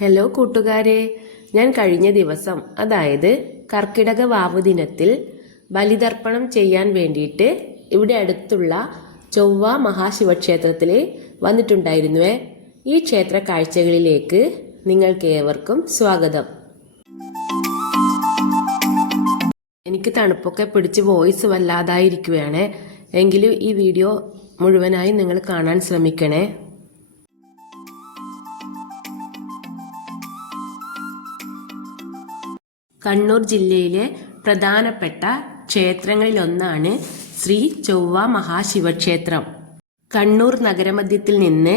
Hello കൂട്ടുകാരെ, ഞാൻ കഴിഞ്ഞ ദിവസം അതായത് കർക്കിടക വാവ് ദിനത്തിൽ ബലിതർപ്പണം ചെയ്യാൻ വേണ്ടിയിട്ട് ഇവിടെ അടുത്തുള്ള ചൊവ്വ മഹാശിവക്ഷേത്രത്തിൽ വന്നിട്ടുണ്ടായിരുന്നുവേ. ഈ ക്ഷേത്ര കാഴ്ചകളിലേക്ക് നിങ്ങൾക്ക് ഏവർക്കും സ്വാഗതം. എനിക്ക് തണുപ്പൊക്കെ പിടിച്ച് വോയിസ് വല്ലാതായിരിക്കുകയാണ്. എങ്കിലും ഈ വീഡിയോ മുഴുവനായി നിങ്ങൾ കാണാൻ ശ്രമിക്കണേ. കണ്ണൂർ ജില്ലയിലെ പ്രധാനപ്പെട്ട ക്ഷേത്രങ്ങളിലൊന്നാണ് ശ്രീ ചൊവ്വ മഹാശിവക്ഷേത്രം. കണ്ണൂർ നഗരമധ്യത്തിൽ നിന്ന്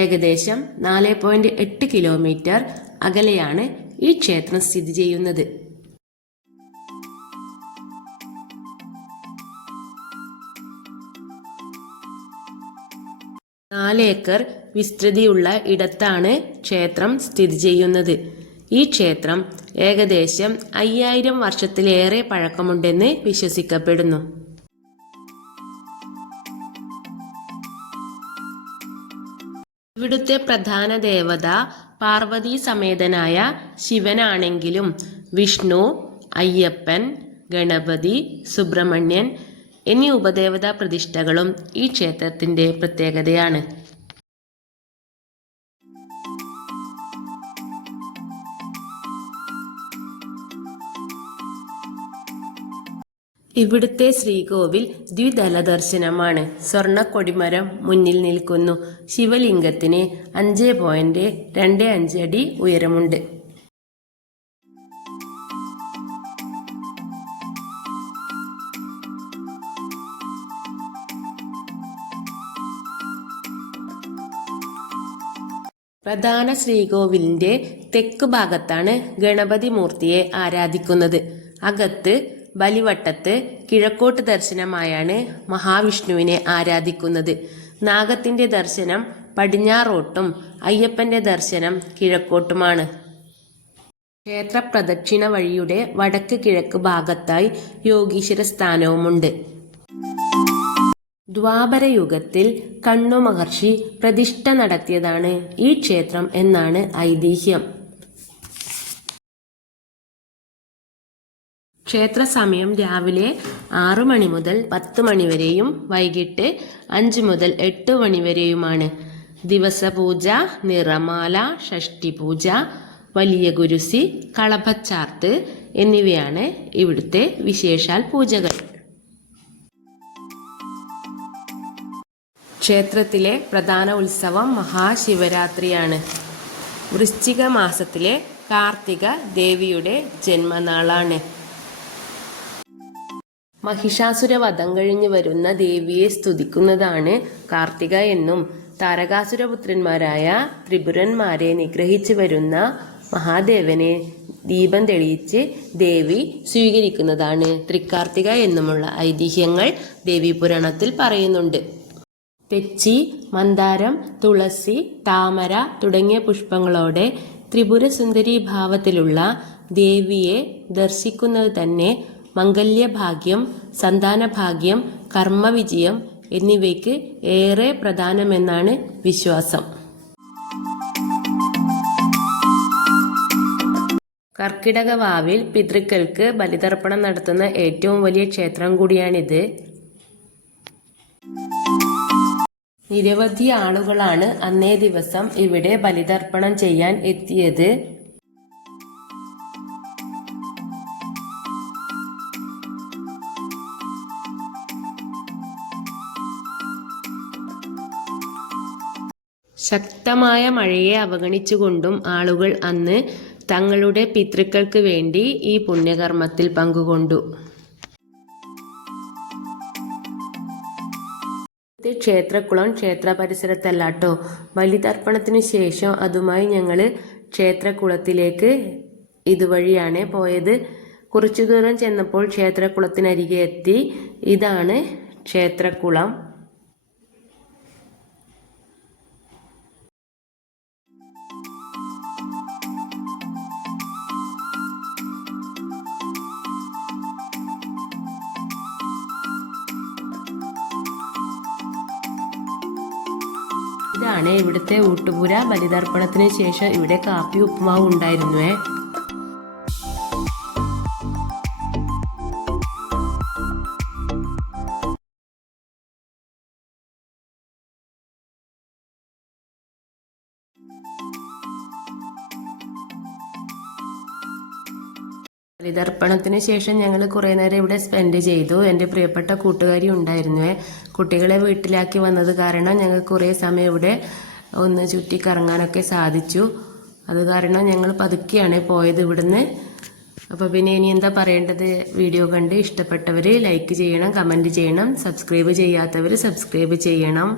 ഏകദേശം 4.8 കിലോമീറ്റർ അകലെയാണ് ഈ ക്ഷേത്രം സ്ഥിതി ചെയ്യുന്നത്. 4 ഏക്കർ വിസ്തൃതിയുള്ള ഇടത്താണ് ക്ഷേത്രം സ്ഥിതി ചെയ്യുന്നത്. ഈ ക്ഷേത്രം ഏകദേശം 5000 വർഷത്തിലേറെ പഴക്കമുണ്ടെന്ന് വിശ്വസിക്കപ്പെടുന്നു. ഇവിടുത്തെ പ്രധാന ദേവത പാർവതി സമേതനായ ശിവനാണെങ്കിലും വിഷ്ണു, അയ്യപ്പൻ, ഗണപതി, സുബ്രഹ്മണ്യൻ എന്നീ ഉപദേവതാ പ്രതിഷ്ഠകളും ഈ ക്ഷേത്രത്തിന്റെ പ്രത്യേകതയാണ്. ഇവിടുത്തെ ശ്രീകോവിൽ ദ്വിതല ദർശനമാണ്. സ്വർണ്ണ കൊടിമരം മുന്നിൽ നിൽക്കുന്നു. ശിവലിംഗത്തിന് 5.25 അടി ഉയരമുണ്ട്. പ്രധാന ശ്രീകോവിലിന്റെ തെക്ക് ഭാഗത്താണ് ഗണപതി മൂർത്തിയെ ആരാധിക്കുന്നത്. അകത്ത് ബലിവട്ടത്ത് കിഴക്കോട്ട് ദർശനമായാണ് മഹാവിഷ്ണുവിനെ ആരാധിക്കുന്നത്. നാഗത്തിന്റെ ദർശനം പടിഞ്ഞാറോട്ടും അയ്യപ്പന്റെ ദർശനം കിഴക്കോട്ടുമാണ്. ക്ഷേത്ര പ്രദക്ഷിണ വഴിയുടെ വടക്ക് കിഴക്ക് ഭാഗത്തായി യോഗീശ്വര സ്ഥാനവുമുണ്ട്. ദ്വാപരയുഗത്തിൽ കണ്ണു മഹർഷി പ്രതിഷ്ഠ നടത്തിയതാണ് ഈ ക്ഷേത്രം എന്നാണ് ഐതിഹ്യം. ക്ഷേത്ര സമയം രാവിലെ 6 മണി മുതൽ 10 മണി വരെയും വൈകിട്ട് 5 മുതൽ 8 മണി വരെയുമാണ്. ദിവസപൂജ, നിറമാല, ഷഷ്ടിപൂജ, വലിയ കുരിശി, കളഭച്ചാർത്ത് എന്നിവയാണ് ഇവിടുത്തെ വിശേഷാൽ പൂജകൾ. ക്ഷേത്രത്തിലെ പ്രധാന ഉത്സവം മഹാശിവരാത്രിയാണ്. വൃശ്ചിക മാസത്തിലെ കാർത്തിക ദേവിയുടെ ജന്മനാളാണ്. മഹിഷാസുര വധം കഴിഞ്ഞു വരുന്ന ദേവിയെ സ്തുതിക്കുന്നതാണ് കാർത്തിക എന്നും താരകാസുരപുത്രന്മാരായ ത്രിപുരന്മാരെ നിഗ്രഹിച്ചു വരുന്ന മഹാദേവനെ ദീപം തെളിയിച്ച് ദേവി സ്വീകരിക്കുന്നതാണ് തൃക്കാർത്തിക എന്നുമുള്ള ഐതിഹ്യങ്ങൾ ദേവീപുരാണത്തിൽ പറയുന്നുണ്ട്. തെച്ചി, മന്ദാരം, തുളസി, താമര തുടങ്ങിയ പുഷ്പങ്ങളോടെ ത്രിപുരസുന്ദരി ഭാവത്തിലുള്ള ദേവിയെ ദർശിക്കുന്നത് തന്നെ മംഗല്യഭാഗ്യം, സന്താനഭാഗ്യം, കർമ്മവിജയം എന്നിവയ്ക്ക് ഏറെ പ്രധാനമെന്നാണ് വിശ്വാസം. കർക്കിടക വാവിൽ പിതൃക്കൾക്ക് ബലിതർപ്പണം നടത്തുന്ന ഏറ്റവും വലിയ ക്ഷേത്രം കൂടിയാണിത്. നിരവധി ആളുകളാണ് അന്നേ ദിവസം ഇവിടെ ബലിതർപ്പണം ചെയ്യാൻ എത്തിയത്. ശക്തമായ മഴയെ അവഗണിച്ചുകൊണ്ടും ആളുകൾ അന്ന് തങ്ങളുടെ പിതൃക്കൾക്ക് വേണ്ടി ഈ പുണ്യകർമ്മത്തിൽ പങ്കുകൊണ്ടു. ക്ഷേത്രക്കുളം ക്ഷേത്ര പരിസരത്തല്ലാട്ടോ. ബലിതർപ്പണത്തിന് ശേഷം അതുമായി ഞങ്ങൾ ക്ഷേത്രക്കുളത്തിലേക്ക് ഇതുവഴിയാണ് പോയത്. കുറച്ചു ദൂരം ചെന്നപ്പോൾ ക്ഷേത്രക്കുളത്തിനരികെ എത്തി. ഇതാണ് ക്ഷേത്രക്കുളം. ഇതാണ് ഇവിടുത്തെ ഊട്ടുപുര. ബലിതർപ്പണത്തിന് ശേഷം ഇവിടെ കാപ്പി ഉപ്പുമാവ് ഉണ്ടായിരുന്നുവേ. ബലിതർപ്പണത്തിന് ശേഷം ഞങ്ങൾ കുറേ നേരം ഇവിടെ സ്പെൻഡ് ചെയ്തു. എൻ്റെ പ്രിയപ്പെട്ട കൂട്ടുകാരി ഉണ്ടായിരുന്നുവേ. കുട്ടികളെ വീട്ടിലാക്കി വന്നത് കാരണം ഞങ്ങൾ കുറേ സമയം ഇവിടെ ഒന്ന് ചുറ്റിക്കറങ്ങാനൊക്കെ സാധിച്ചു. അത് കാരണം ഞങ്ങൾ പതുക്കെയാണ് പോയത് ഇവിടുന്ന്. അപ്പോൾ പിന്നെ ഇനി എന്താ പറയേണ്ടത്? വീഡിയോ കണ്ട് ഇഷ്ടപ്പെട്ടവർ ലൈക്ക് ചെയ്യണം, കമൻറ്റ് ചെയ്യണം, സബ്സ്ക്രൈബ് ചെയ്യാത്തവർ സബ്സ്ക്രൈബ് ചെയ്യണം.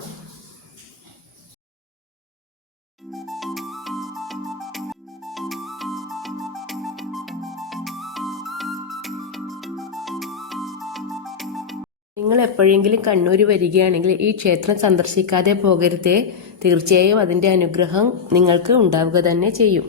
നിങ്ങൾ എപ്പോഴെങ്കിലും കണ്ണൂർ വരികയാണെങ്കിൽ ഈ ക്ഷേത്രം സന്ദർശിക്കാതെ പോകരുതേ. തീർച്ചയായും അതിൻ്റെ അനുഗ്രഹം നിങ്ങൾക്ക് ഉണ്ടാവുക തന്നെ ചെയ്യും.